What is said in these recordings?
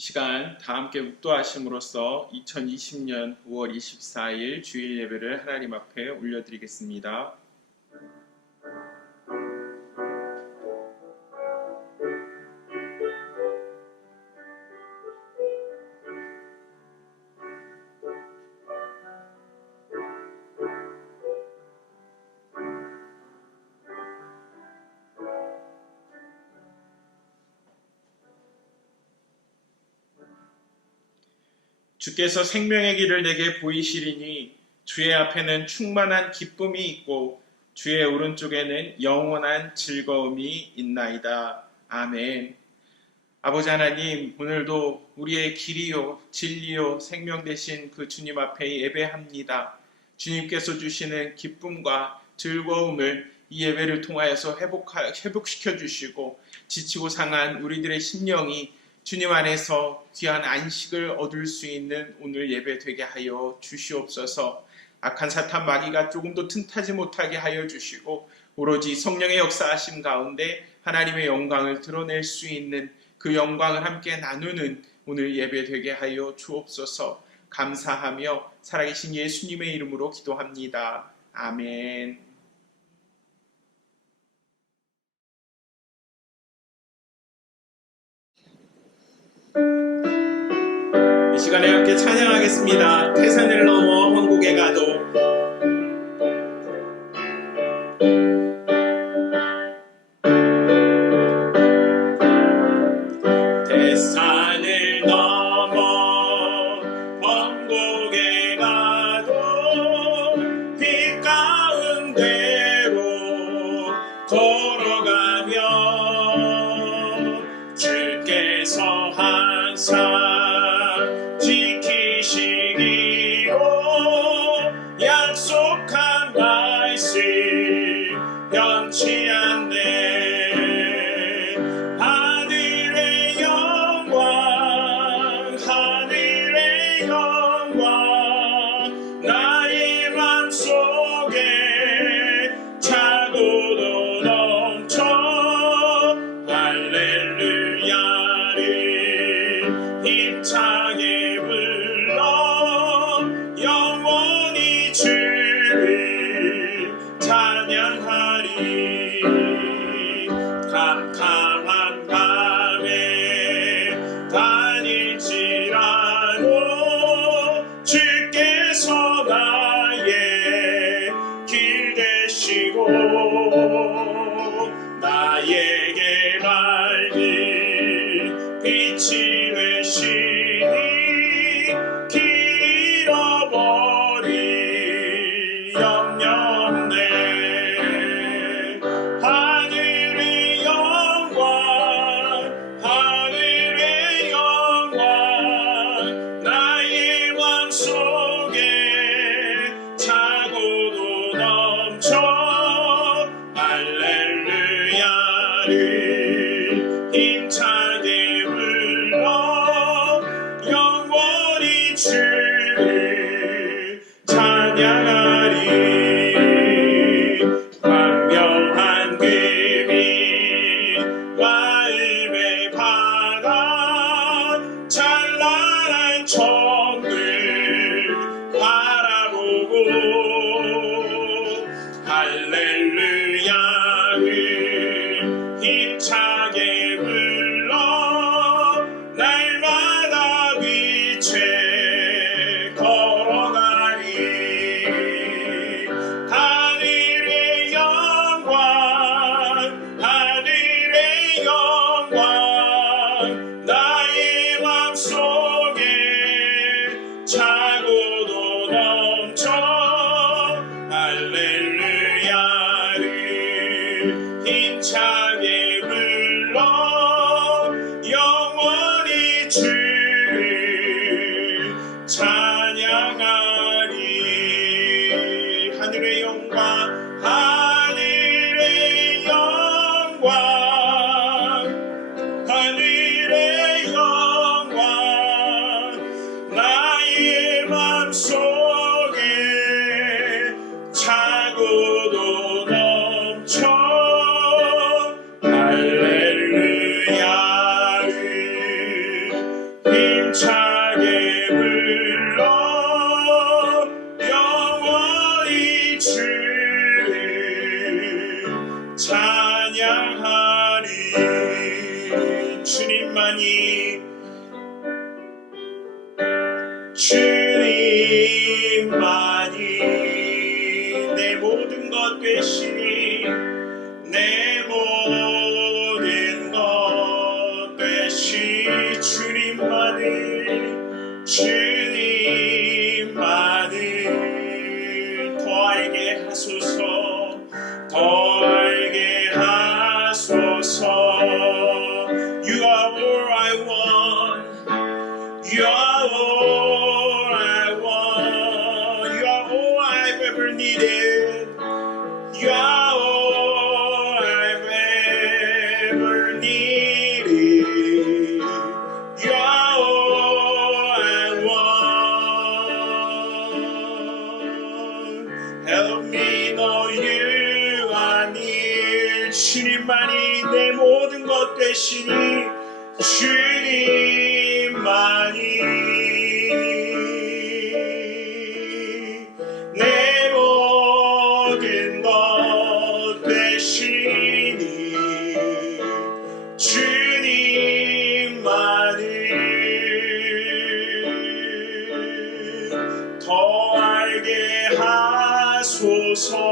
시간 다 함께 묵도하심으로써 2020년 5월 24일 주일 예배를 하나님 앞에 올려드리겠습니다. 주께서 생명의 길을 내게 보이시리니 주의 앞에는 충만한 기쁨이 있고 주의 오른쪽에는 영원한 즐거움이 있나이다. 아멘. 아버지 하나님, 오늘도 우리의 길이요 진리요 생명 되신 그 주님 앞에 예배합니다. 주님께서 주시는 기쁨과 즐거움을 이 예배를 통하여서 회복시켜 주시고 지치고 상한 우리들의 심령이 주님 안에서 귀한 안식을 얻을 수 있는 오늘 예배 되게 하여 주시옵소서. 악한 사탄 마귀가 조금도 틈타지 못하게 하여 주시고 오로지 성령의 역사하심 가운데 하나님의 영광을 드러낼 수 있는 그 영광을 함께 나누는 오늘 예배 되게 하여 주옵소서. 감사하며 살아계신 예수님의 이름으로 기도합니다. 아멘. 이 시간에 함께 찬양하겠습니다. 태산을 넘어 천국에 가도. 태산을 넘어 천국에 가도 빛 가운데로 걸어가며 주께서 항상 지키시기로 약속한 말씀 변치 않네. 하늘의 영광 하늘의 영광 나의 맘속에 차고도 넘쳐 할렐루야를 힘차게 불러 영원히 주를 찬양하리. 캄캄한 밤에 다닐지라도 주께서 나의 길 되시고 나에게 밝은 빛이 되시니 길 잃어버릴 염려 없네. 하늘의 영광 하늘의 영광 나의 맘속에 차고도 넘쳐 할렐루야를 힘차게 불러 영원히 주를 찬양하리. 광명한 그 빛 마음의 바다 찬란한 천국 바라보고 할렐루야를 힘차게 불러 날마다 빛에 걸어가리. 하늘의 영광 하늘의 영광 나의 맘속에 차고도 넘쳐 할렐루야를 힘차게 불러 영원히 주를 찬양하리. 하늘의 영광 하늘의 영광 하늘의 영광 나의 맘속에 차고도 넘쳐 할렐루야를 주를 찬양하리. 주님만이 내 모든 것 되시니 내 모든 것 되시 주님만을 더 알게 하소서. 더 알게 하소서. You are all I want. You are all I want. You are all I've ever needed. You are all I've ever needed. You are all I want. Help me know you are near. 주님만이 내 모든 것 되시니 주님만이 내 모든 것 되시니 주님만을 더 알게 하소서.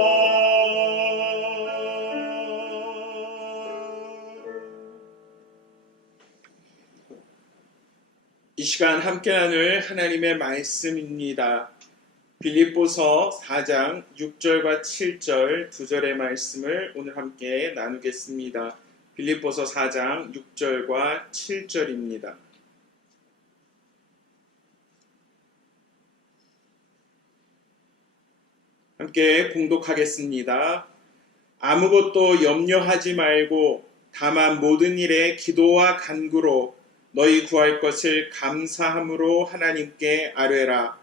이 시간 함께 나눌 하나님의 말씀입니다. 빌립보서 4장 6절과 7절 두 절의 말씀을 오늘 함께 나누겠습니다. 빌립보서 4장 6절과 7절입니다. 함께 봉독하겠습니다. 아무것도 염려하지 말고 다만 모든 일에 기도와 간구로 너희 구할 것을 감사함으로 하나님께 아뢰라.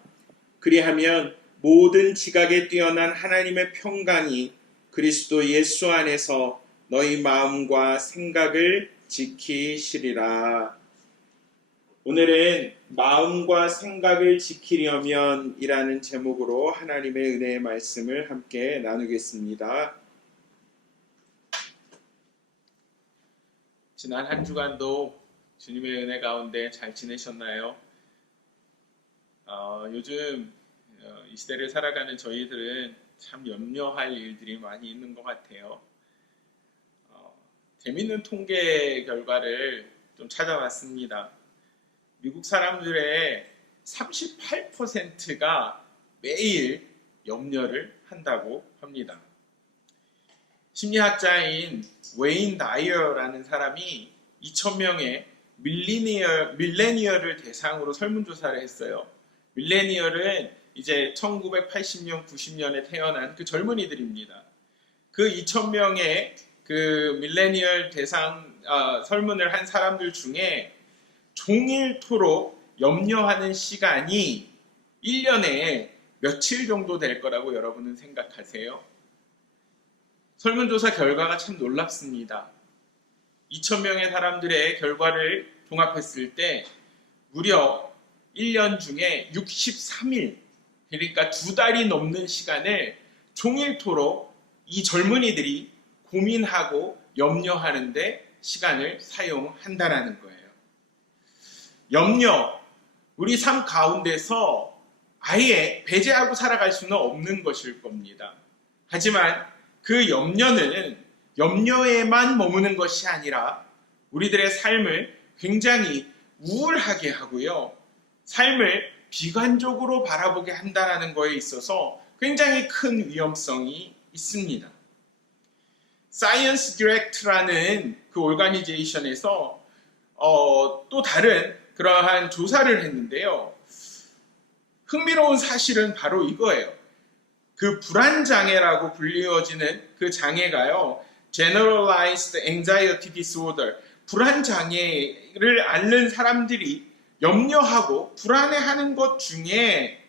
그리하면 모든 지각에 뛰어난 하나님의 평강이 그리스도 예수 안에서 너희 마음과 생각을 지키시리라. 오늘은 마음과 생각을 지키려면 이라는 제목으로 하나님의 은혜의 말씀을 함께 나누겠습니다. 지난 한 주간도 주님의 은혜 가운데 잘 지내셨나요? 요즘 이 시대를 살아가는 저희들은 참 염려할 일들이 많이 있는 것 같아요. 재밌는 통계 결과를 좀 찾아봤습니다. 미국 사람들의 38%가 매일 염려를 한다고 합니다. 심리학자인 웨인 다이어라는 사람이 2,000명의 밀레니얼을 대상으로 설문조사를 했어요. 밀레니얼은 이제 1980년, 90년에 태어난 그 젊은이들입니다. 그 2,000명의 그 밀레니얼 대상 설문을 한 사람들 중에 종일토록 염려하는 시간이 1년에 며칠 정도 될 거라고 여러분은 생각하세요? 설문조사 결과가 참 놀랍습니다. 2,000명의 사람들의 결과를 종합했을 때 무려 1년 중에 63일, 그러니까 2달이 넘는 시간을 종일토록 이 젊은이들이 고민하고 염려하는데 시간을 사용한다라는 거예요. 염려, 우리 삶 가운데서 아예 배제하고 살아갈 수는 없는 것일 겁니다. 하지만 그 염려는 염려에만 머무는 것이 아니라 우리들의 삶을 굉장히 우울하게 하고요. 삶을 비관적으로 바라보게 한다는 거에 있어서 굉장히 큰 위험성이 있습니다. 사이언스 디렉트라는 그 오르가니제이션에서 또 다른 그러한 조사를 했는데요. 흥미로운 사실은 바로 이거예요. 그 불안장애라고 불리워지는 그 장애가요. Generalized Anxiety Disorder, 불안장애를 앓는 사람들이 염려하고 불안해하는 것 중에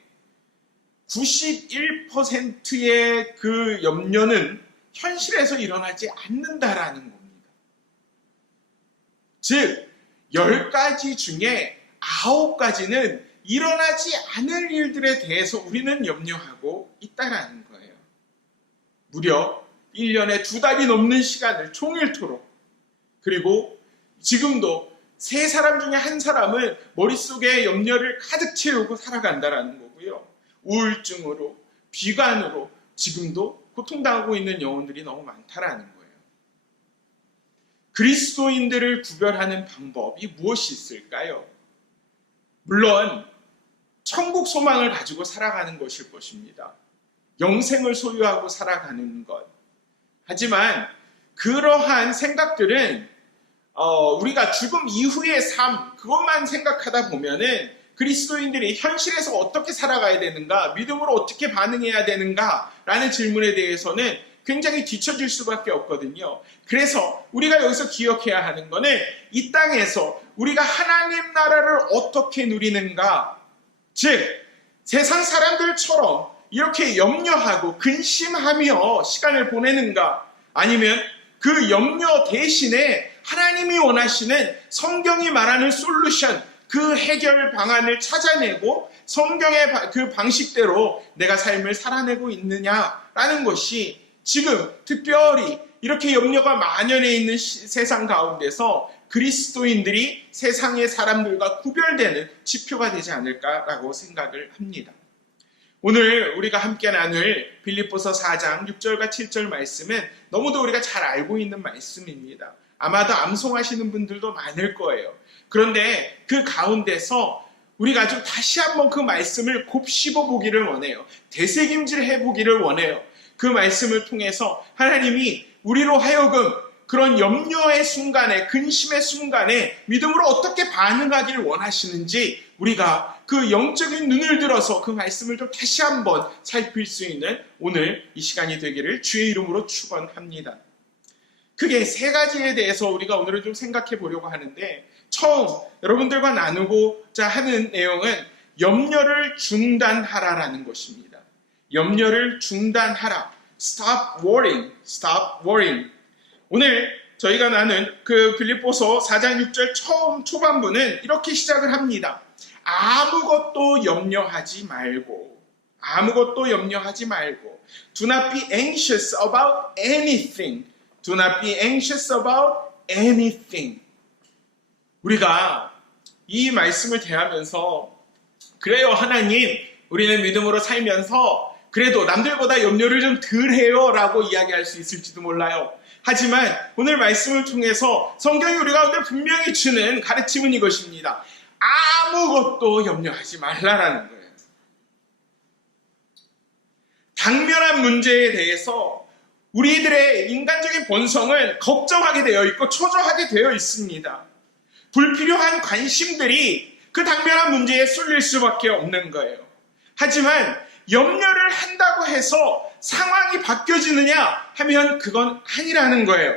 91%의 그 염려는 현실에서 일어나지 않는다라는 겁니다. 즉 10가지 중에 9가지는 일어나지 않을 일들에 대해서 우리는 염려하고 있다라는 거예요. 무려 1년에 2달이 넘는 시간을 종일토록, 그리고 지금도 3사람 중에 1사람은 머릿속에 염려를 가득 채우고 살아간다라는 거고요. 우울증으로, 비관으로 지금도 고통당하고 있는 영혼들이 너무 많다라는 거예요. 그리스도인들을 구별하는 방법이 무엇이 있을까요? 물론 천국 소망을 가지고 살아가는 것일 것입니다. 영생을 소유하고 살아가는 것. 하지만 그러한 생각들은 우리가 죽음 이후의 삶, 그것만 생각하다 보면은 그리스도인들이 현실에서 어떻게 살아가야 되는가, 믿음으로 어떻게 반응해야 되는가 라는 질문에 대해서는 굉장히 뒤처질 수밖에 없거든요. 그래서 우리가 여기서 기억해야 하는 것은 이 땅에서 우리가 하나님 나라를 어떻게 누리는가, 즉 세상 사람들처럼 이렇게 염려하고 근심하며 시간을 보내는가, 아니면 그 염려 대신에 하나님이 원하시는 성경이 말하는 솔루션, 그 해결 방안을 찾아내고 성경의 그 방식대로 내가 삶을 살아내고 있느냐라는 것이 지금 특별히 이렇게 염려가 만연해 있는 세상 가운데서 그리스도인들이 세상의 사람들과 구별되는 지표가 되지 않을까라고 생각을 합니다. 오늘 우리가 함께 나눌 빌립보서 4장 6절과 7절 말씀은 너무도 우리가 잘 알고 있는 말씀입니다. 아마도 암송하시는 분들도 많을 거예요. 그런데 그 가운데서 우리가 좀 다시 한번 그 말씀을 곱씹어 보기를 원해요. 되새김질 해보기를 원해요. 그 말씀을 통해서 하나님이 우리로 하여금 그런 염려의 순간에, 근심의 순간에 믿음으로 어떻게 반응하기를 원하시는지 우리가 그 영적인 눈을 들어서 그 말씀을 좀 다시 한번 살필 수 있는 오늘 이 시간이 되기를 주의 이름으로 축원합니다. 크게 3가지에 대해서 우리가 오늘은 좀 생각해 보려고 하는데, 처음 여러분들과 나누고자 하는 내용은 염려를 중단하라라는 것입니다. 염려를 중단하라. Stop worrying. Stop worrying. 오늘 저희가 나눈 그 빌립보서 4장 6절 처음 초반부는 이렇게 시작을 합니다. 아무것도 염려하지 말고, 아무것도 염려하지 말고, Do not be anxious about anything. Do not be anxious about anything. 우리가 이 말씀을 대하면서, 그래요 하나님, 우리는 믿음으로 살면서 그래도 남들보다 염려를 좀 덜 해요 라고 이야기할 수 있을지도 몰라요. 하지만 오늘 말씀을 통해서 성경이 우리 가운데 분명히 주는 가르침은 이것입니다. 아무것도 염려하지 말라라는 거예요. 당면한 문제에 대해서 우리들의 인간적인 본성은 걱정하게 되어 있고 초조하게 되어 있습니다. 불필요한 관심들이 그 당면한 문제에 쏠릴 수밖에 없는 거예요. 하지만 염려를 한다고 해서 상황이 바뀌어지느냐 하면 그건 아니라는 거예요.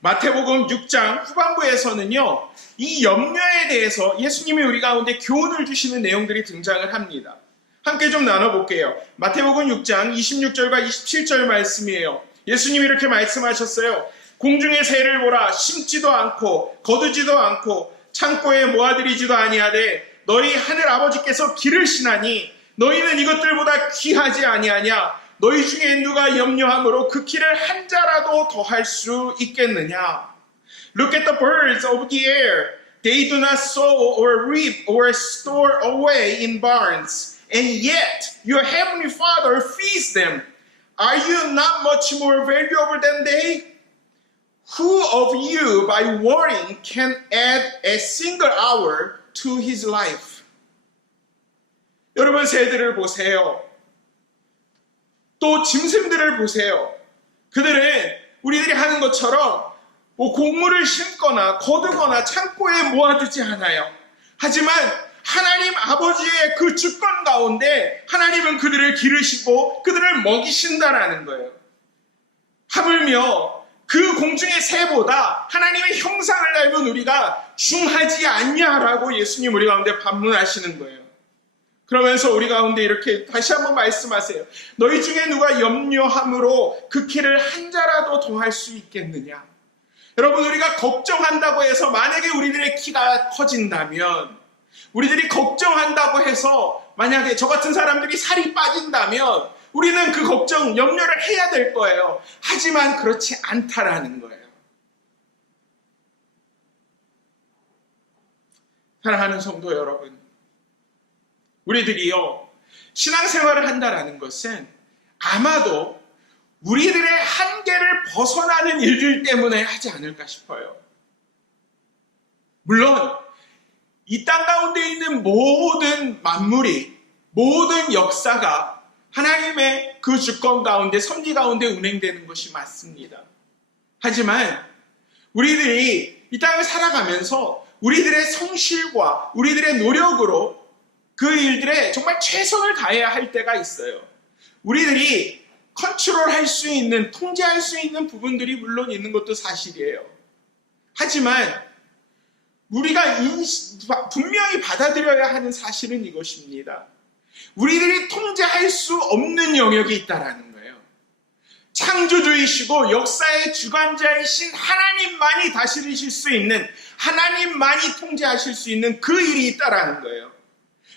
마태복음 6장 후반부에서는요, 이 염려에 대해서 예수님이 우리 가운데 교훈을 주시는 내용들이 등장을 합니다. 함께 좀 나눠볼게요. 마태복음 6장 26절과 27절 말씀이에요. 예수님이 이렇게 말씀하셨어요. 공중의 새를 보라. 심지도 않고 거두지도 않고 창고에 모아들이지도 아니하되 너희 하늘 아버지께서 기르시나니 너희는 이것들보다 귀하지 아니하냐. 너희 중에 누가 염려함으로 그 키를 한 자라도 더할 수 있겠느냐. Look at the birds of the air. They do not sow or reap or store away in barns. And yet your heavenly Father feeds them. Are you not much more valuable than they? Who of you by worrying can add a single hour to his life? 여러분, 새들을 보세요. 또 짐승들을 보세요. 그들은 우리들이 하는 것처럼 곡물을 심거나 거두거나 창고에 모아두지 않아요. 하지만 하나님 아버지의 그 주권 가운데 하나님은 그들을 기르시고 그들을 먹이신다라는 거예요. 하물며 그 공중의 새보다 하나님의 형상을 닮은 우리가 중하지 않냐라고 예수님 우리 가운데 반문하시는 거예요. 그러면서 우리 가운데 이렇게 다시 한번 말씀하세요. 너희 중에 누가 염려함으로 그 키를 한 자라도 더할 수 있겠느냐. 여러분, 우리가 걱정한다고 해서 만약에 우리들의 키가 커진다면, 우리들이 걱정한다고 해서 만약에 저 같은 사람들이 살이 빠진다면 우리는 그 걱정, 염려를 해야 될 거예요. 하지만 그렇지 않다라는 거예요. 사랑하는 성도 여러분, 우리들이요, 신앙생활을 한다라는 것은 아마도 우리들의 한계를 벗어나는 일들 때문에 하지 않을까 싶어요. 물론 이 땅 가운데 있는 모든 만물이, 모든 역사가 하나님의 그 주권 가운데, 섭리 가운데 운행되는 것이 맞습니다. 하지만 우리들이 이 땅을 살아가면서 우리들의 성실과 우리들의 노력으로 그 일들에 정말 최선을 다해야 할 때가 있어요. 우리들이 컨트롤할 수 있는, 통제할 수 있는 부분들이 물론 있는 것도 사실이에요. 하지만 우리가 분명히 받아들여야 하는 사실은 이것입니다. 우리들이 통제할 수 없는 영역이 있다라는 거예요. 창조주이시고 역사의 주관자이신 하나님만이 다스리실 수 있는, 하나님만이 통제하실 수 있는 그 일이 있다라는 거예요.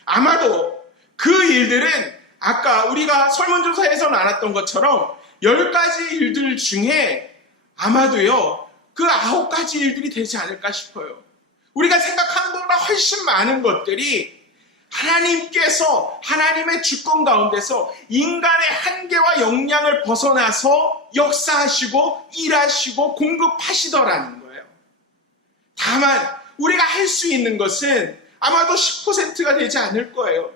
아마도 그 일들은 아까 우리가 설문조사에서 나눴던 것처럼 10가지 일들 중에 아마도요, 그 9가지 일들이 되지 않을까 싶어요. 우리가 생각하는 것보다 훨씬 많은 것들이 하나님께서 하나님의 주권 가운데서 인간의 한계와 역량을 벗어나서 역사하시고 일하시고 공급하시더라는 거예요. 다만 우리가 할 수 있는 것은 아마도 10%가 되지 않을 거예요.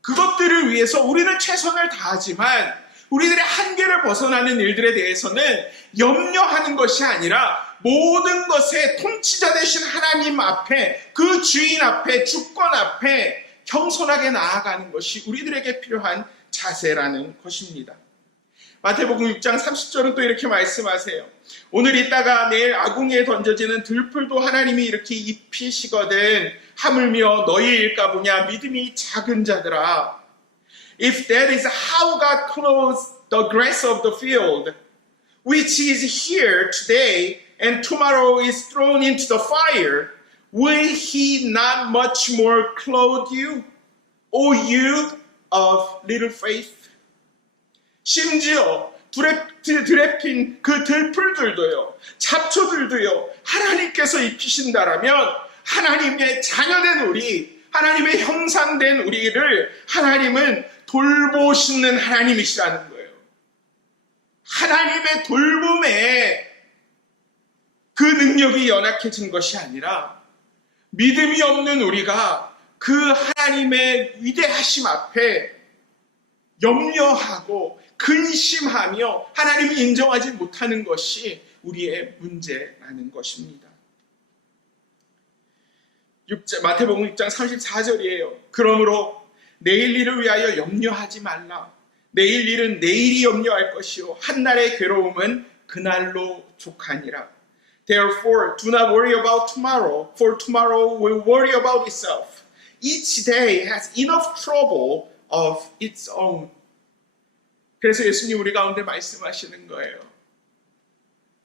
그것들을 위해서 우리는 최선을 다하지만 우리들의 한계를 벗어나는 일들에 대해서는 염려하는 것이 아니라 모든 것의 통치자 되신 하나님 앞에, 그 주인 앞에, 주권 앞에 겸손하게 나아가는 것이 우리들에게 필요한 자세라는 것입니다. 마태복음 6장 30절은 또 이렇게 말씀하세요. 오늘 있다가 내일 아궁이에 던져지는 들풀도 하나님이 이렇게 입히시거든 하물며 너희 일까 보냐 믿음이 작은 자들아. If that is how God clothes the grass of the field, which is here today and tomorrow is thrown into the fire, will he not much more clothe you, O you of little faith? 심지어 들에 핀 그 들풀들도요, 잡초들도요, 하나님께서 입히신다라면 하나님의 자녀된 우리, 하나님의 형상된 우리를 하나님은 돌보시는 하나님이시라는 거예요. 하나님의 돌봄에 그 능력이 연약해진 것이 아니라 믿음이 없는 우리가 그 하나님의 위대하심 앞에 염려하고 근심하며 하나님이 인정하지 못하는 것이 우리의 문제라는 것입니다. 마태복음 6장 34절이에요. 그러므로 내일 일을 위하여 염려하지 말라. 내일 일은 내일이 염려할 것이요 한날의 괴로움은 그날로 족하니라. Therefore, do not worry about tomorrow, for tomorrow will worry about itself. Each day has enough trouble of its own. 그래서 예수님 우리 가운데 말씀하시는 거예요.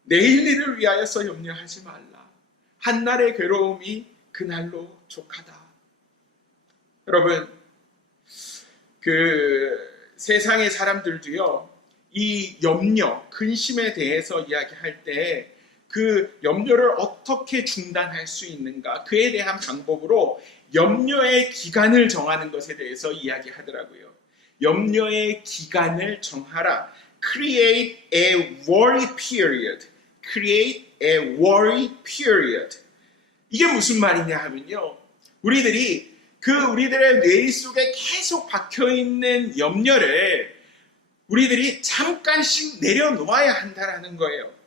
내일 일을 위하여서 염려하지 말라. 한날의 괴로움이 그날로 족하다. 여러분, 세상의 사람들도요, 이 염려, 근심에 대해서 이야기할 때 그 염려를 어떻게 중단할 수 있는가, 그에 대한 방법으로 염려의 기간을 정하는 것에 대해서 이야기하더라고요. 염려의 기간을 정하라. Create a worry period. Create a worry period. 이게 무슨 말이냐 하면요, 우리들이 우리들의 뇌 속에 계속 박혀있는 염려를 우리들이 잠깐씩 내려놓아야 한다는 거예요.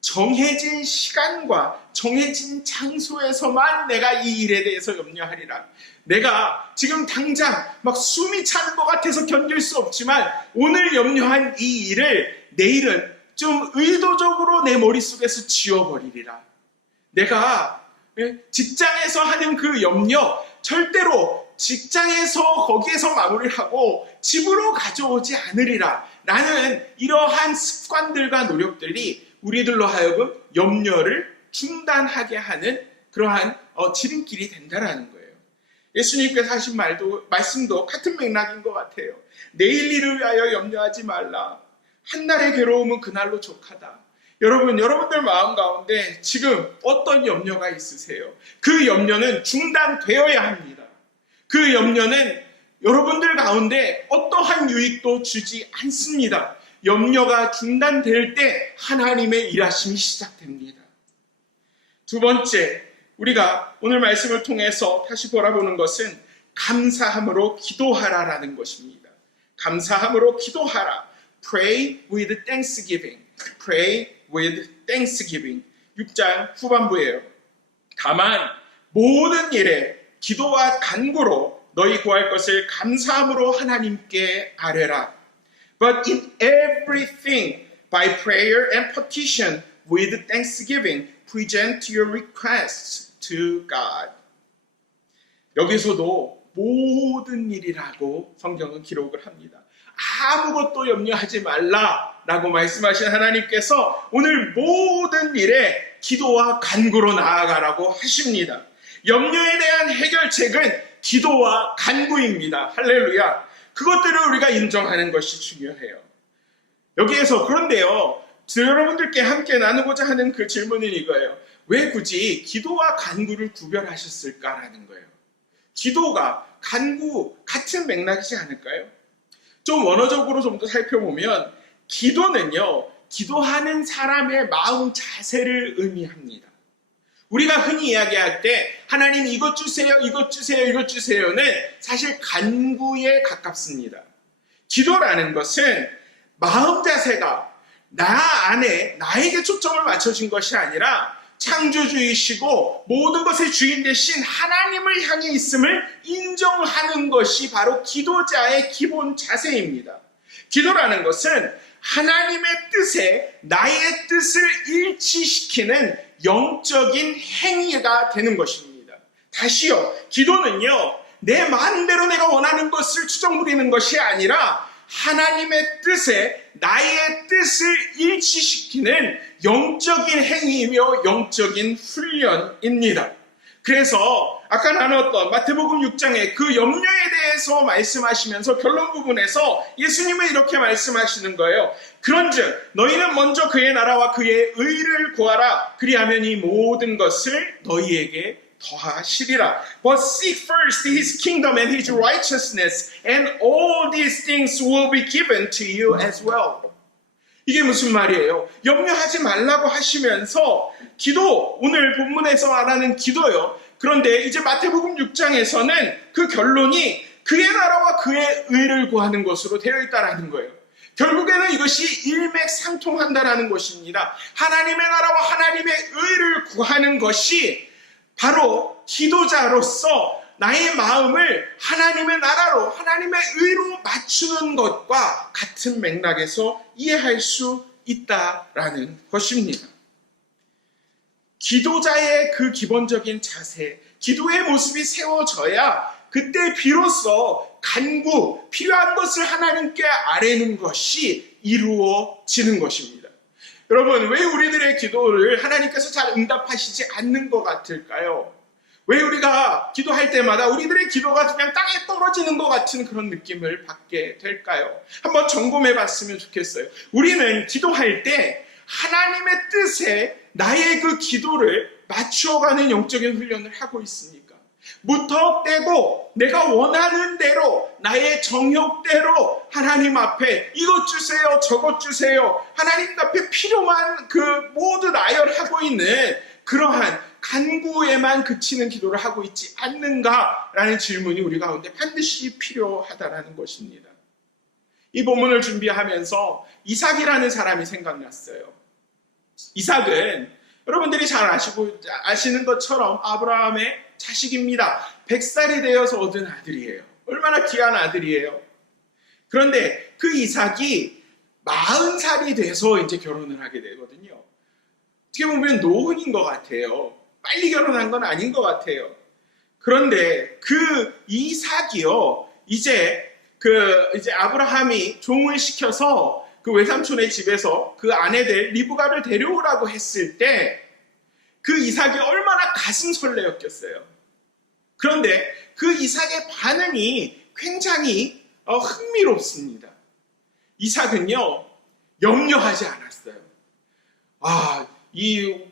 정해진 시간과 정해진 장소에서만 내가 이 일에 대해서 염려하리라. 내가 지금 당장 막 숨이 차는 것 같아서 견딜 수 없지만 오늘 염려한 이 일을 내일은 좀 의도적으로 내 머릿속에서 지워버리리라. 내가 직장에서 하는 그 염려 절대로 직장에서 거기에서 마무리를 하고 집으로 가져오지 않으리라. 라는 이러한 습관들과 노력들이 우리들로 하여금 염려를 중단하게 하는 그러한 지름길이 된다라는 거예요. 예수님께서 하신 말씀도 같은 맥락인 것 같아요. 내일 일을 위하여 염려하지 말라. 한날의 괴로움은 그날로 족하다. 여러분들 마음 가운데 지금 어떤 염려가 있으세요? 그 염려는 중단되어야 합니다. 그 염려는 여러분들 가운데 어떠한 유익도 주지 않습니다. 염려가 중단될 때 하나님의 일하심이 시작됩니다. 두 번째, 우리가 오늘 말씀을 통해서 다시 바라보는 것은 감사함으로 기도하라라는 것입니다. 감사함으로 기도하라. Pray with thanksgiving. Pray with thanksgiving. 6장 후반부예요. 다만 모든 일에 기도와 간구로 너희 구할 것을 감사함으로 하나님께 아뢰라. But in everything by prayer and petition with thanksgiving present your requests to God. 여기서도 모든 일이라고 성경은 기록을 합니다. 아무것도 염려하지 말라라고 말씀하신 하나님께서 오늘 모든 일에 기도와 간구로 나아가라고 하십니다. 염려에 대한 해결책은 기도와 간구입니다. 할렐루야. 그것들을 우리가 인정하는 것이 중요해요. 여기에서 그런데요, 여러분들께 함께 나누고자 하는 그 질문은 이거예요. 왜 굳이 기도와 간구를 구별하셨을까라는 거예요. 기도가 간구 같은 맥락이지 않을까요? 좀 원어적으로 좀 더 살펴보면 기도는요, 기도하는 사람의 마음 자세를 의미합니다. 우리가 흔히 이야기할 때 하나님 이것 주세요, 이것 주세요, 이것 주세요는 사실 간구에 가깝습니다. 기도라는 것은 마음 자세가 나 안에 나에게 초점을 맞춰진 것이 아니라 창조주이시고 모든 것의 주인 되신 하나님을 향해 있음을 인정하는 것이 바로 기도자의 기본 자세입니다. 기도라는 것은 하나님의 뜻에 나의 뜻을 일치시키는 영적인 행위가 되는 것입니다. 다시요, 기도는요, 내 마음대로 내가 원하는 것을 추정 부리는 것이 아니라 하나님의 뜻에 나의 뜻을 일치시키는 영적인 행위이며 영적인 훈련입니다. 그래서 아까 나눴던 마태복음 6장의 그 염려에 대해서 말씀하시면서 결론 부분에서 예수님은 이렇게 말씀하시는 거예요. 그런즉 너희는 먼저 그의 나라와 그의 의를 구하라. 그리하면 이 모든 것을 너희에게 더하시리라. But seek first his kingdom and his righteousness, and all these things will be given to you as well. 이게 무슨 말이에요? 염려하지 말라고 하시면서 기도, 오늘 본문에서 말하는 기도요. 그런데 이제 마태복음 6장에서는 그 결론이 그의 나라와 그의 의를 구하는 것으로 되어 있다라는 거예요. 결국에는 이것이 일맥상통한다라는 것입니다. 하나님의 나라와 하나님의 의를 구하는 것이 바로 기도자로서 나의 마음을 하나님의 나라로, 하나님의 의로 맞추는 것과 같은 맥락에서 이해할 수 있다라는 것입니다. 기도자의 그 기본적인 자세, 기도의 모습이 세워져야 그때 비로소 간구, 필요한 것을 하나님께 아뢰는 것이 이루어지는 것입니다. 여러분, 왜 우리들의 기도를 하나님께서 잘 응답하시지 않는 것 같을까요? 왜 우리가 기도할 때마다 우리들의 기도가 그냥 땅에 떨어지는 것 같은 그런 느낌을 받게 될까요? 한번 점검해 봤으면 좋겠어요. 우리는 기도할 때 하나님의 뜻에 나의 그 기도를 맞춰가는 영적인 훈련을 하고 있습니까? 무턱대고 내가 원하는 대로 나의 정욕대로 하나님 앞에 이것 주세요, 저것 주세요, 하나님 앞에 필요한 그 모두 나열하고 있는 그러한 간구에만 그치는 기도를 하고 있지 않는가라는 질문이 우리 가운데 반드시 필요하다라는 것입니다. 이 본문을 준비하면서 이삭이라는 사람이 생각났어요. 이삭은 여러분들이 잘 아시는 것처럼 아브라함의 자식입니다. 100살이 되어서 얻은 아들이에요. 얼마나 귀한 아들이에요. 그런데 그 이삭이 40살이 돼서 이제 결혼을 하게 되거든요. 어떻게 보면 노혼인 것 같아요. 빨리 결혼한 건 아닌 것 같아요. 그런데 그 이삭이요, 이제 아브라함이 종을 시켜서 그 외삼촌의 집에서 그 아내들 리브가를 데려오라고 했을 때 그 이삭이 얼마나 가슴 설레였겠어요. 그런데 그 이삭의 반응이 굉장히 흥미롭습니다. 이삭은요, 염려하지 않았어요.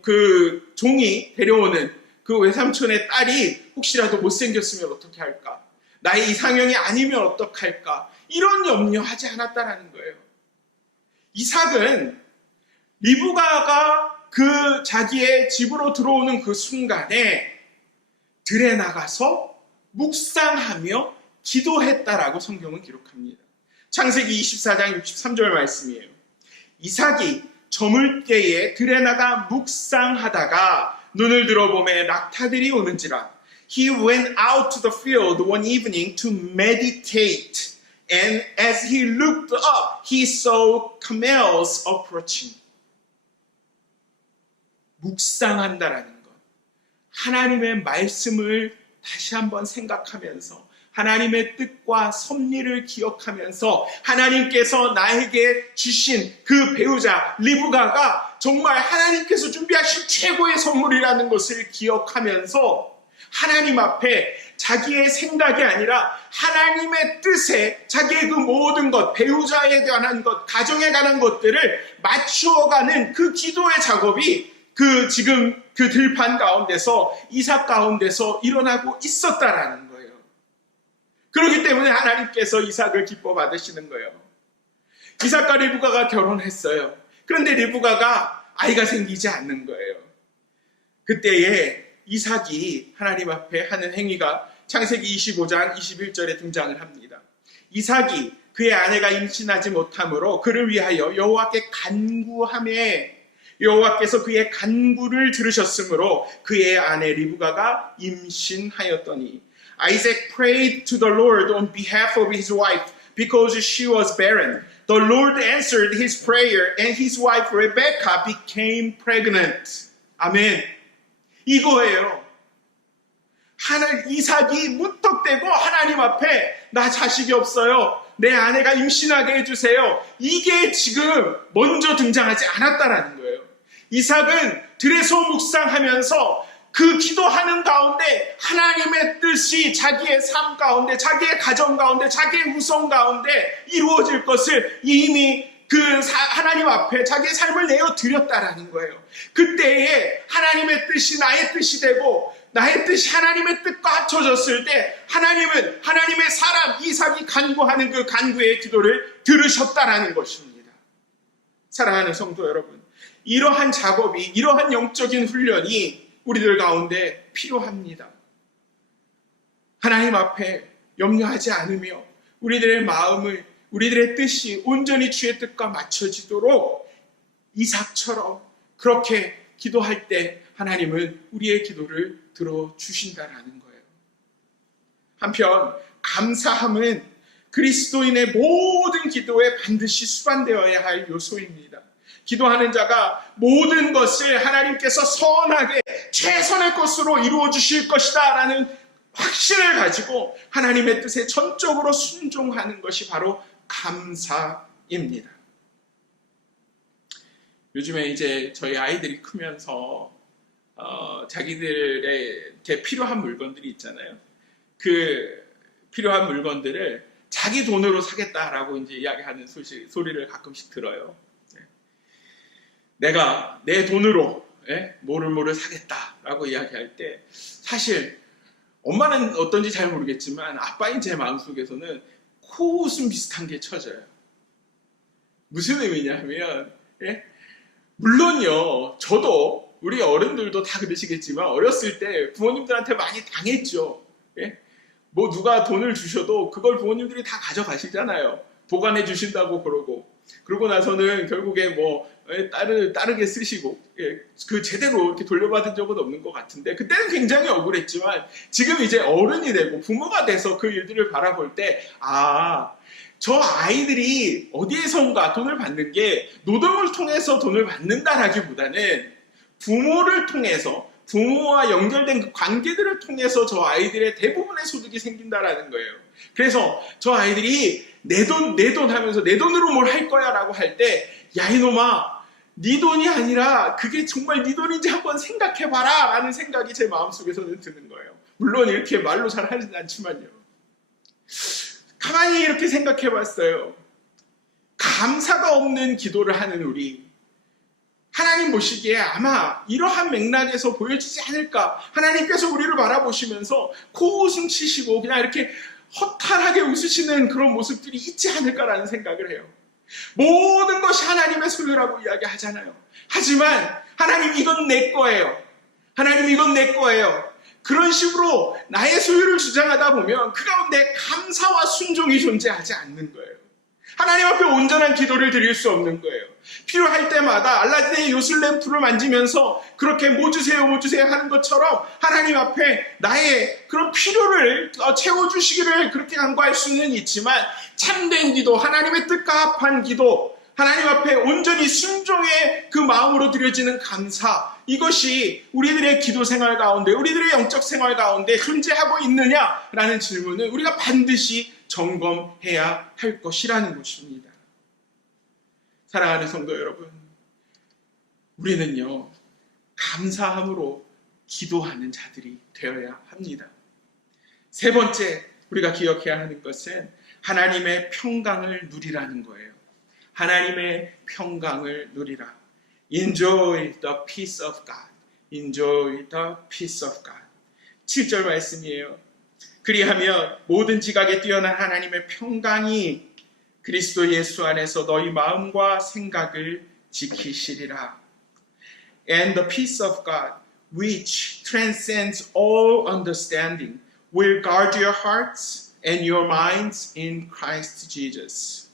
그 종이 데려오는 그 외삼촌의 딸이 혹시라도 못생겼으면 어떻게 할까? 나의 이상형이 아니면 어떡할까? 이런 염려하지 않았다라는 거예요. 이삭은 리브가가 그 자기의 집으로 들어오는 그 순간에 들에 나가서 묵상하며 기도했다라고 성경은 기록합니다. 창세기 24장 63절 말씀이에요. 이삭이 저물 때에 들에 나가 묵상하다가 눈을 들어보매 낙타들이 오는지라. He went out to the field one evening to meditate, and as he looked up, he saw camels approaching. 묵상한다라는 것, 하나님의 말씀을 다시 한번 생각하면서 하나님의 뜻과 섭리를 기억하면서 하나님께서 나에게 주신 그 배우자 리브가가 정말 하나님께서 준비하신 최고의 선물이라는 것을 기억하면서 하나님 앞에 자기의 생각이 아니라 하나님의 뜻에 자기의 그 모든 것, 배우자에 관한 것, 가정에 관한 것들을 맞추어가는 그 기도의 작업이 지금 그 들판 가운데서 이삭 가운데서 일어나고 있었다라는 거예요. 그렇기 때문에 하나님께서 이삭을 기뻐 받으시는 거예요. 이삭과 리브가가 결혼했어요. 그런데 리브가가 아이가 생기지 않는 거예요. 그때에 이삭이 하나님 앞에 하는 행위가 창세기 25장 21절에 등장을 합니다. 이삭이 그의 아내가 임신하지 못함으로 그를 위하여 여호와께 간구하매 여호와께서 그의 간구를 들으셨으므로 그의 아내 리브가가 임신하였더니 Isaac prayed to the Lord on behalf of his wife because she was barren. The Lord answered his prayer and his wife Rebecca became pregnant. 아멘. 이거예요. 이삭이 무턱대고 하나님 앞에 나 자식이 없어요. 내 아내가 임신하게 해주세요. 이게 지금 먼저 등장하지 않았다라는 거예요. 이삭은 들에서 묵상하면서 그 기도하는 가운데 하나님의 뜻이 자기의 삶 가운데, 자기의 가정 가운데, 자기의 후손 가운데 이루어질 것을 이미 하나님 앞에 자기의 삶을 내어 드렸다라는 거예요. 그때에 하나님의 뜻이 나의 뜻이 되고 나의 뜻이 하나님의 뜻과 합쳐졌을 때 하나님은 하나님의 사람 이삭이 간구하는 그 간구의 기도를 들으셨다라는 것입니다. 사랑하는 성도 여러분, 이러한 작업이, 이러한 영적인 훈련이 우리들 가운데 필요합니다. 하나님 앞에 염려하지 않으며 우리들의 마음을, 우리들의 뜻이 온전히 주의 뜻과 맞춰지도록 이삭처럼 그렇게 기도할 때 하나님은 우리의 기도를 들어주신다라는 거예요. 한편 감사함은 그리스도인의 모든 기도에 반드시 수반되어야 할 요소입니다. 기도하는 자가 모든 것을 하나님께서 선하게 최선의 것으로 이루어 주실 것이다 라는 확신을 가지고 하나님의 뜻에 전적으로 순종하는 것이 바로 감사입니다. 요즘에 이제 저희 아이들이 크면서 자기들에게 필요한 물건들이 있잖아요. 그 필요한 물건들을 자기 돈으로 사겠다라고 이제 이야기하는 소리를 가끔씩 들어요. 내가 내 돈으로 뭐를 사겠다라고 이야기할 때 사실 엄마는 어떤지 잘 모르겠지만 아빠인 제 마음속에서는 코웃음 비슷한 게 쳐져요. 무슨 의미냐면 물론요, 저도 우리 어른들도 다 그러시겠지만 어렸을 때 부모님들한테 많이 당했죠. 뭐 누가 돈을 주셔도 그걸 부모님들이 다 가져가시잖아요. 보관해 주신다고 그러고 나서는 결국에 뭐 따르게 쓰시고 그 제대로 이렇게 돌려받은 적은 없는 것 같은데 그때는 굉장히 억울했지만 지금 이제 어른이 되고 부모가 돼서 그 일들을 바라볼 때 저 아이들이 어디에선가 돈을 받는 게 노동을 통해서 돈을 받는다라기보다는 부모를 통해서 부모와 연결된 그 관계들을 통해서 저 아이들의 대부분의 소득이 생긴다라는 거예요. 그래서 저 아이들이 내 돈 하면서 내 돈으로 뭘 할 거야 라고 할 때 야 이놈아 네 돈이 아니라 그게 정말 네 돈인지 한번 생각해봐라 라는 생각이 제 마음속에서는 드는 거예요. 물론 이렇게 말로 잘 하진 않지만요. 가만히 이렇게 생각해 봤어요. 감사가 없는 기도를 하는 우리, 하나님 보시기에 아마 이러한 맥락에서 보여지지 않을까. 하나님께서 우리를 바라보시면서 코웃음 치시고 그냥 이렇게 허탈하게 웃으시는 그런 모습들이 있지 않을까라는 생각을 해요. 모든 것이 하나님의 소유라고 이야기하잖아요. 하지만 하나님 이건 내 거예요. 하나님 이건 내 거예요. 그런 식으로 나의 소유를 주장하다 보면 그 가운데 감사와 순종이 존재하지 않는 거예요. 하나님 앞에 온전한 기도를 드릴 수 없는 거예요. 필요할 때마다 알라딘의 요술램프를 만지면서 그렇게 뭐 주세요 뭐 주세요 하는 것처럼 하나님 앞에 나의 그런 필요를 채워주시기를 그렇게 간구할 수는 있지만, 참된 기도, 하나님의 뜻과 합한 기도, 하나님 앞에 온전히 순종의 그 마음으로 드려지는 감사, 이것이 우리들의 기도 생활 가운데, 우리들의 영적 생활 가운데 존재하고 있느냐라는 질문을 우리가 반드시 점검해야 할 것이라는 것입니다. 사랑하는 성도 여러분, 우리는요, 감사함으로 기도하는 자들이 되어야 합니다. 세 번째 우리가 기억해야 하는 것은 하나님의 평강을 누리라는 거예요. 하나님의 평강을 누리라. Enjoy the peace of God. Enjoy the peace of God. 7절 말씀이에요. 그리하면 모든 지각에 뛰어난 하나님의 평강이 그리스도 예수 안에서 너희 마음과 생각을 지키시리라. And the peace of God, which transcends all understanding, will guard your hearts and your minds in Christ Jesus.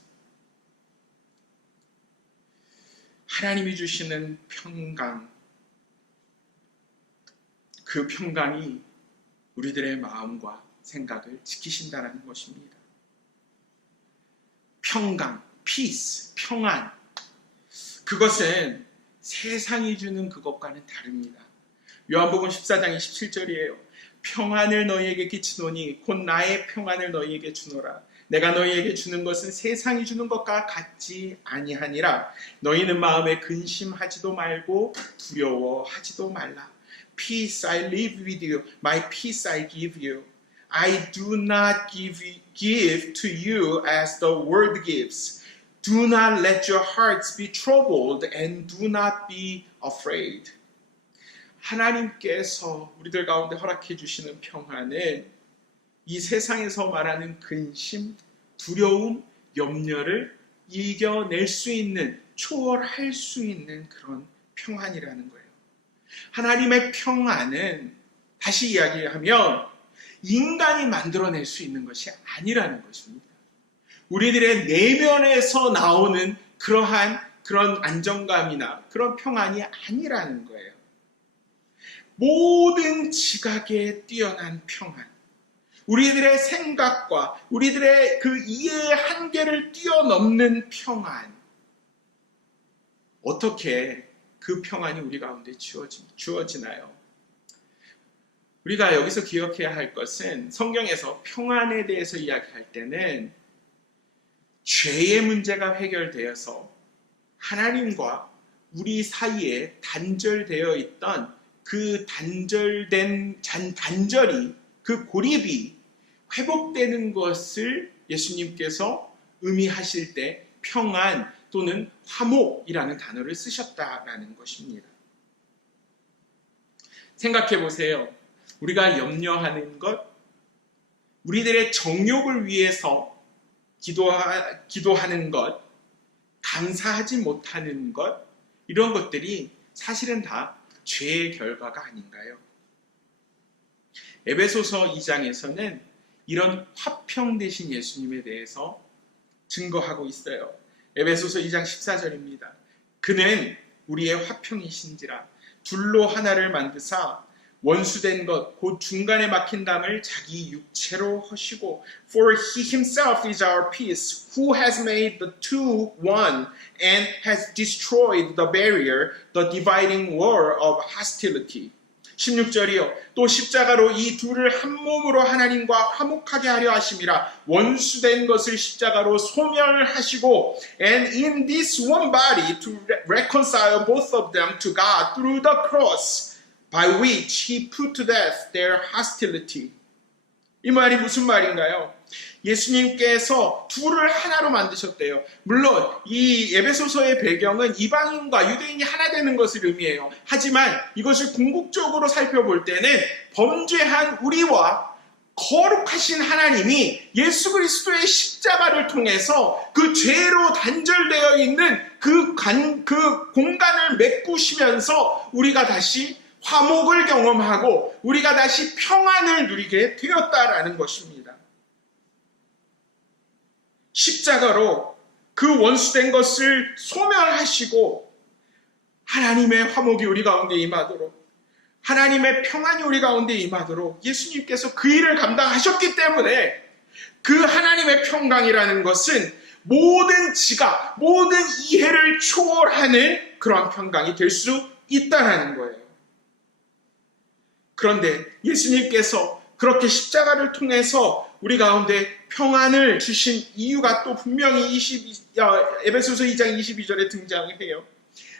하나님이 주시는 평강, 그 평강이 우리들의 마음과 생각을 지키신다는 것입니다. 평강, peace, 평안, 그것은 세상이 주는 그것과는 다릅니다. 요한복음 14장 27절이에요. 평안을 너희에게 끼치노니 곧 나의 평안을 너희에게 주노라. 내가 너희에게 주는 것은 세상이 주는 것과 같지 아니하니라. 너희는 마음에 근심하지도 말고 두려워하지도 말라. Peace I leave with you, my peace I give you. I do not give to you as the world gives. Do not let your hearts be troubled and do not be afraid. 하나님께서 우리들 가운데 허락해 주시는 평안은 이 세상에서 말하는 근심, 두려움, 염려를 이겨낼 수 있는, 초월할 수 있는 그런 평안이라는 거예요. 하나님의 평안은 다시 이야기하면 인간이 만들어낼 수 있는 것이 아니라는 것입니다. 우리들의 내면에서 나오는 그런 안정감이나 그런 평안이 아니라는 거예요. 모든 지각에 뛰어난 평안, 우리들의 생각과 우리들의 그 이해의 한계를 뛰어넘는 평안, 어떻게 그 평안이 우리 가운데 주어지나요? 우리가 여기서 기억해야 할 것은 성경에서 평안에 대해서 이야기할 때는 죄의 문제가 해결되어서 하나님과 우리 사이에 단절되어 있던 그 단절이, 그 고립이 회복되는 것을 예수님께서 의미하실 때 평안 또는 화목이라는 단어를 쓰셨다라는 것입니다. 생각해 보세요. 우리가 염려하는 것, 우리들의 정욕을 위해서 기도하는 것, 감사하지 못하는 것, 이런 것들이 사실은 다 죄의 결과가 아닌가요? 에베소서 2장에서는 이런 화평 되신 예수님에 대해서 증거하고 있어요. 에베소서 2장 14절입니다. 그는 우리의 화평이신지라 둘로 하나를 만드사 원수된 것 곧 중간에 막힌 담을 자기 육체로 허시고 For he himself is our peace who has made the two one and has destroyed the barrier, the dividing wall of hostility. 16절이요. 또 십자가로 이 둘을 한 몸으로 하나님과 화목하게 하려 하심이라. 원수된 것을 십자가로 소멸하시고 and in this one body to reconcile both of them to God through the cross. by which he put to death their hostility. 이 말이 무슨 말인가요? 예수님께서 둘을 하나로 만드셨대요. 물론 이 에베소서의 배경은 이방인과 유대인이 하나 되는 것을 의미해요. 하지만 이것을 궁극적으로 살펴볼 때는 범죄한 우리와 거룩하신 하나님이 예수 그리스도의 십자가를 통해서 그 죄로 단절되어 있는 그 공간을 메꾸시면서 우리가 다시 화목을 경험하고 우리가 다시 평안을 누리게 되었다라는 것입니다. 십자가로 그 원수된 것을 소멸하시고 하나님의 화목이 우리 가운데 임하도록, 하나님의 평안이 우리 가운데 임하도록 예수님께서 그 일을 감당하셨기 때문에 그 하나님의 평강이라는 것은 모든 지각, 모든 이해를 초월하는 그러한 평강이 될 수 있다는 거예요. 그런데 예수님께서 그렇게 십자가를 통해서 우리 가운데 평안을 주신 이유가 또 분명히 에베소서 2장 22절에 등장해요.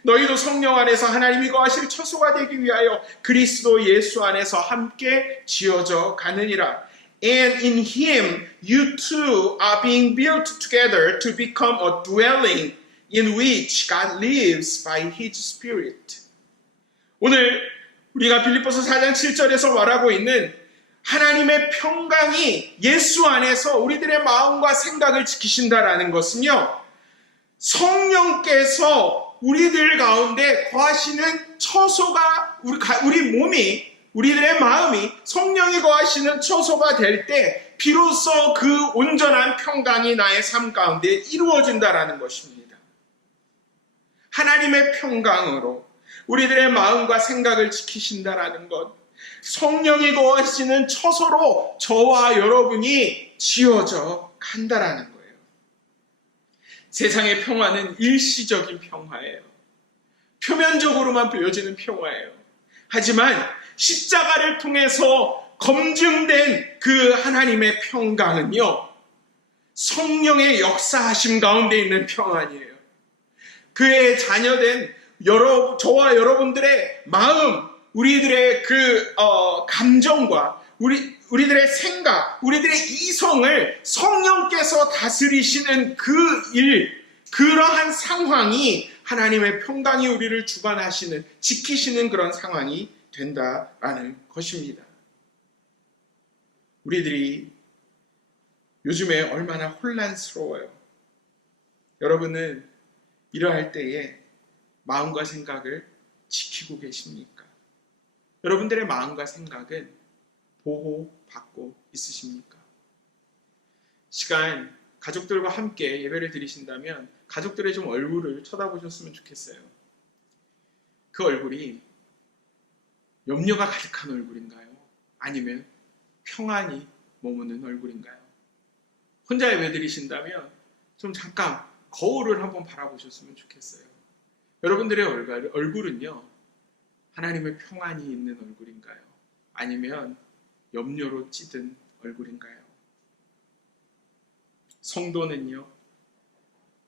너희도 성령 안에서 하나님이 거하실 처소가 되기 위하여 그리스도 예수 안에서 함께 지어져 가느니라. And in him you too are being built together to become a dwelling in which God lives by his Spirit. 오늘 우리가 빌립보서 4장 7절에서 말하고 있는 하나님의 평강이 예수 안에서 우리들의 마음과 생각을 지키신다라는 것은요, 성령께서 우리들 가운데 거하시는 처소가 우리 몸이, 우리들의 마음이 성령이 거하시는 처소가 될 때 비로소 그 온전한 평강이 나의 삶 가운데 이루어진다라는 것입니다. 하나님의 평강으로 우리들의 마음과 생각을 지키신다라는 것, 성령이 거하시는 처소로 저와 여러분이 지어져 간다라는 거예요. 세상의 평화는 일시적인 평화예요. 표면적으로만 보여지는 평화예요. 하지만 십자가를 통해서 검증된 그 하나님의 평강은요, 성령의 역사하심 가운데 있는 평안이에요. 그의 자녀된 저와 여러분들의 마음, 우리들의 감정과 우리들의 생각, 우리들의 이성을 성령께서 다스리시는 그러한 상황이 하나님의 평강이 우리를 주관하시는, 지키시는 그런 상황이 된다라는 것입니다. 우리들이 요즘에 얼마나 혼란스러워요. 여러분은 이러할 때에 마음과 생각을 지키고 계십니까? 여러분들의 마음과 생각은 보호받고 있으십니까? 시간 가족들과 함께 예배를 드리신다면 가족들의 좀 얼굴을 쳐다보셨으면 좋겠어요. 그 얼굴이 염려가 가득한 얼굴인가요? 아니면 평안이 머무는 얼굴인가요? 혼자 예배 드리신다면 좀 잠깐 거울을 한번 바라보셨으면 좋겠어요. 여러분들의 얼굴은요, 하나님의 평안이 있는 얼굴인가요? 아니면 염려로 찌든 얼굴인가요? 성도는요,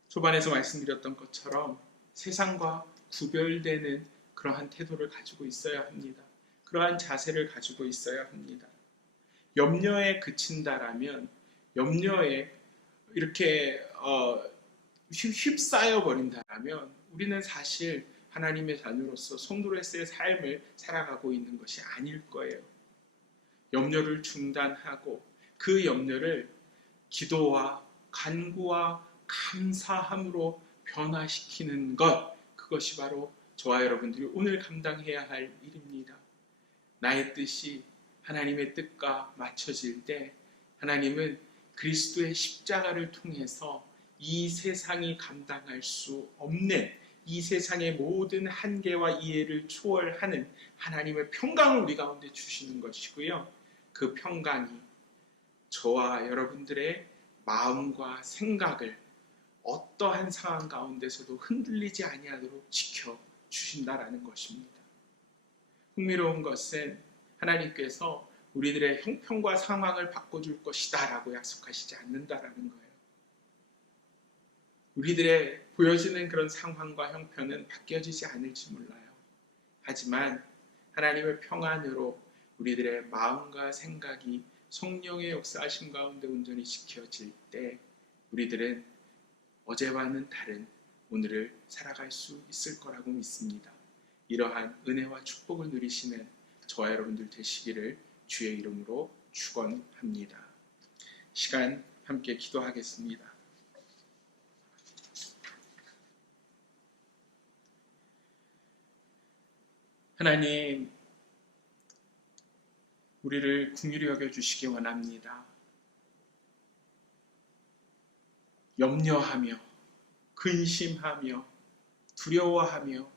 초반에서 말씀드렸던 것처럼 세상과 구별되는 그러한 태도를 가지고 있어야 합니다. 그러한 자세를 가지고 있어야 합니다. 염려에 그친다라면, 염려에 이렇게 휩싸여 버린다라면 우리는 사실 하나님의 자녀로서 성도로서의 삶을 살아가고 있는 것이 아닐 거예요. 염려를 중단하고 그 염려를 기도와 간구와 감사함으로 변화시키는 것, 그것이 바로 저와 여러분들이 오늘 감당해야 할 일입니다. 나의 뜻이 하나님의 뜻과 맞춰질 때 하나님은 그리스도의 십자가를 통해서 이 세상이 감당할 수 없는, 이 세상의 모든 한계와 이해를 초월하는 하나님의 평강을 우리 가운데 주시는 것이고요. 그 평강이 저와 여러분들의 마음과 생각을 어떠한 상황 가운데서도 흔들리지 아니하도록 지켜주신다라는 것입니다. 흥미로운 것은 하나님께서 우리들의 형편과 상황을 바꿔줄 것이다 라고 약속하시지 않는다라는 거예요. 우리들의 보여지는 그런 상황과 형편은 바뀌어지지 않을지 몰라요. 하지만 하나님의 평안으로 우리들의 마음과 생각이 성령의 역사하심 가운데 온전히 지켜질 때 우리들은 어제와는 다른 오늘을 살아갈 수 있을 거라고 믿습니다. 이러한 은혜와 축복을 누리시는 저와 여러분들 되시기를 주의 이름으로 축원합니다. 시간 함께 기도하겠습니다. 하나님, 우리를 긍휼히 여겨주시기 원합니다. 염려하며 근심하며 두려워하며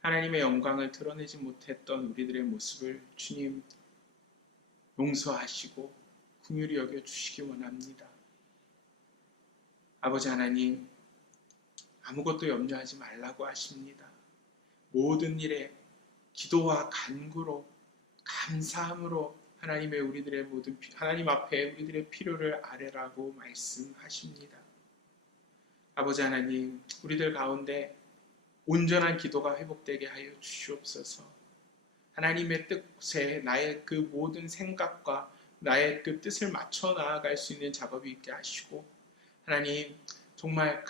하나님의 영광을 드러내지 못했던 우리들의 모습을 주님 용서하시고 긍휼히 여겨주시기 원합니다. 아버지 하나님, 아무것도 염려하지 말라고 하십니다. 모든 일에 기도와 간구로 감사함으로 하나님 앞에 우리들의 필요를 아뢰라고 말씀하십니다. 아버지 하나님, 우리들 가운데 온전한 기도가 회복되게 하여 주시옵소서. 하나님의 뜻에 나의 그 모든 생각과 나의 그 뜻을 맞춰 나아갈 수 있는 작업이 있게 하시고, 하나님 정말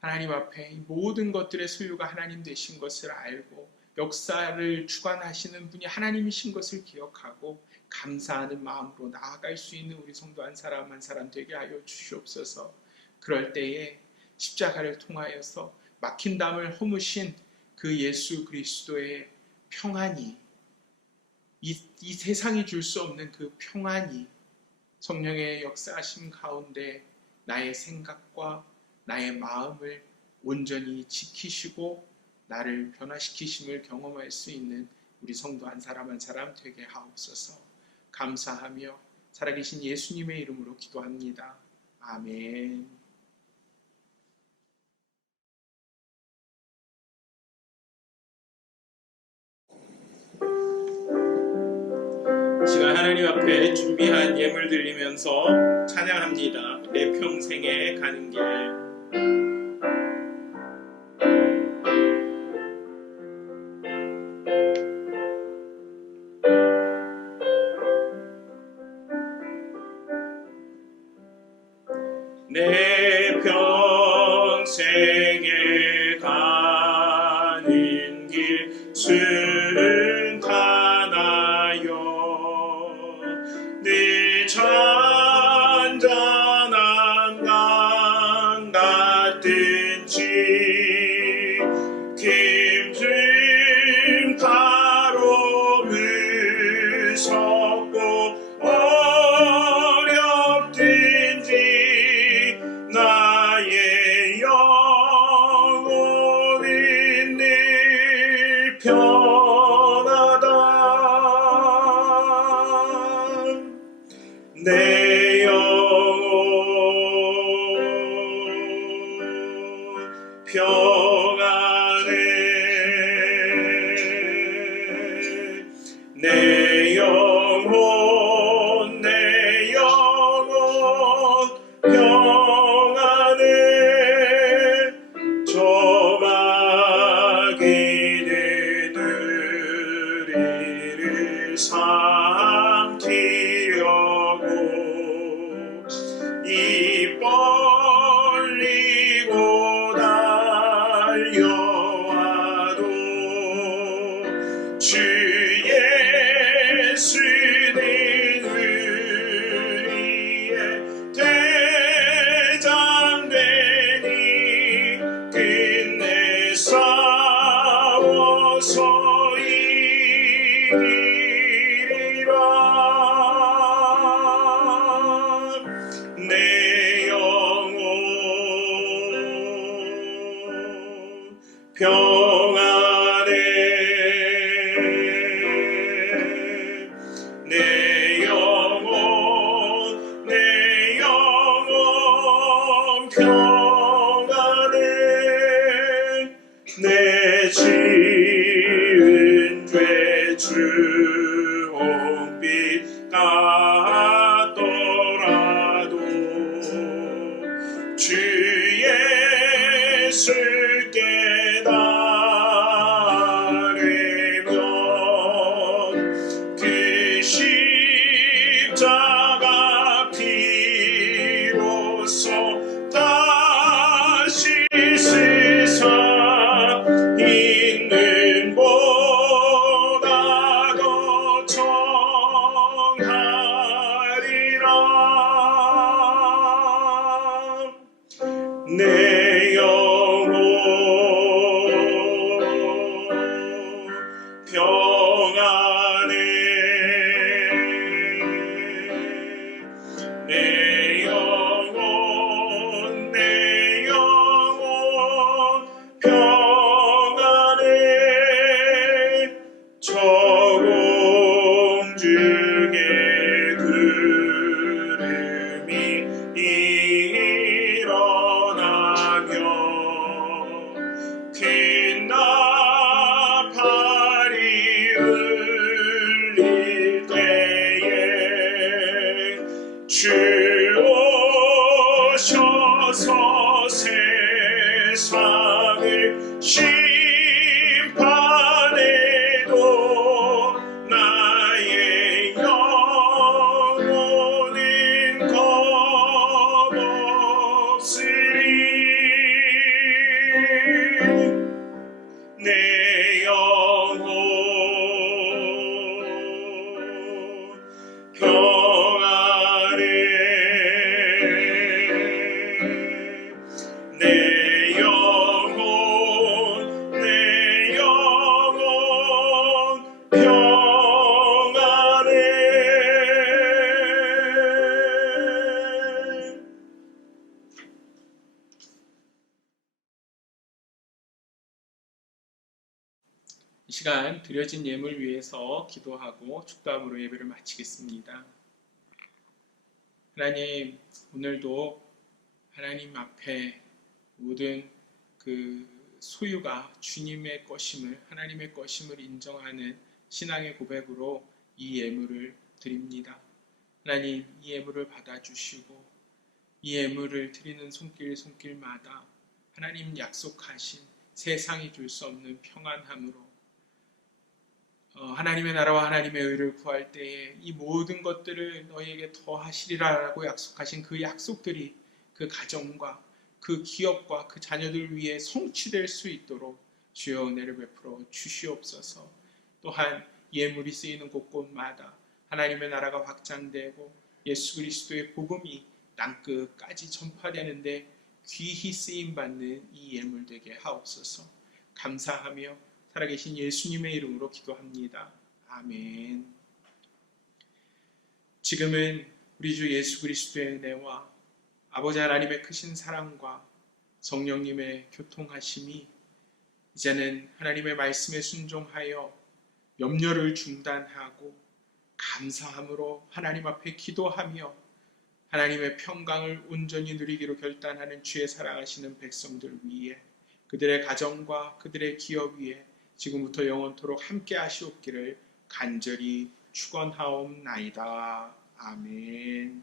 하나님 앞에 이 모든 것들의 소유가 하나님 되신 것을 알고 역사를 주관하시는 분이 하나님이신 것을 기억하고 감사하는 마음으로 나아갈 수 있는 우리 성도 한 사람 한 사람 되게 하여 주시옵소서. 그럴 때에 십자가를 통하여서 막힌 담을 허무신 그 예수 그리스도의 평안이, 이 세상이 줄 수 없는 그 평안이 성령의 역사하심 가운데 나의 생각과 나의 마음을 온전히 지키시고 나를 변화시키심을 경험할 수 있는 우리 성도 한 사람 한 사람 되게 하옵소서. 감사하며 살아계신 예수님의 이름으로 기도합니다. 아멘. 시간 하나님 앞에 준비한 예물 드리면서 찬양합니다. 내 평생에 가는 길. 내 평생에 가는 길 순탄하여 늘 잔잔한 강 같은지 깊은 바로 무섭고 어렵든지 나의 영혼은 늘 편하다. 내 영혼 평안해. 내 영혼 평안해. 저마귀는 우리를 삼키려고 입 벌리고 달려와도 주 예수는 우리의 대장되니 끝내 싸워서 이기리라. 내 영혼 평안해. 내 영혼 평안해. 내 지은 죄 주홍빛 같더라도 주 예수께 달으며 긴 나팔이 울릴 때에 주 오셔서 세상을 심판해도 나의 영혼은 겁없으리. 내 영혼 평안해. 내 영혼 평안해. 이 시간 드려진 예물 위해서 기도하고 축도함으로 예배를 마치겠습니다. 하나님, 오늘도 하나님 앞에 모든 그 소유가 주님의 것임을, 하나님의 것임을 인정하는 신앙의 고백으로 이 예물을 드립니다. 하나님, 이 예물을 받아주시고 이 예물을 드리는 손길마다 하나님 약속하신 세상이 줄 수 없는 평안함으로 하나님의 나라와 하나님의 의를 구할 때에 이 모든 것들을 너희에게 더하시리라라고 약속하신 그 약속들이 그 가정과 그 기업과 그 자녀들 위해 성취될 수 있도록 주여 은혜를 베풀어 주시옵소서. 또한 예물이 쓰이는 곳곳마다 하나님의 나라가 확장되고 예수 그리스도의 복음이 땅끝까지 전파되는데 귀히 쓰임받는 이 예물 되게 하옵소서. 감사하며 살아계신 예수님의 이름으로 기도합니다. 아멘. 지금은 우리 주 예수 그리스도의 은혜와 아버지 하나님의 크신 사랑과 성령님의 교통하심이 이제는 하나님의 말씀에 순종하여 염려를 중단하고 감사함으로 하나님 앞에 기도하며 하나님의 평강을 온전히 누리기로 결단하는 주의 사랑하시는 백성들 위에, 그들의 가정과 그들의 기업 위에 지금부터 영원토록 함께 하시옵기를 간절히 축원하옵나이다. 아멘.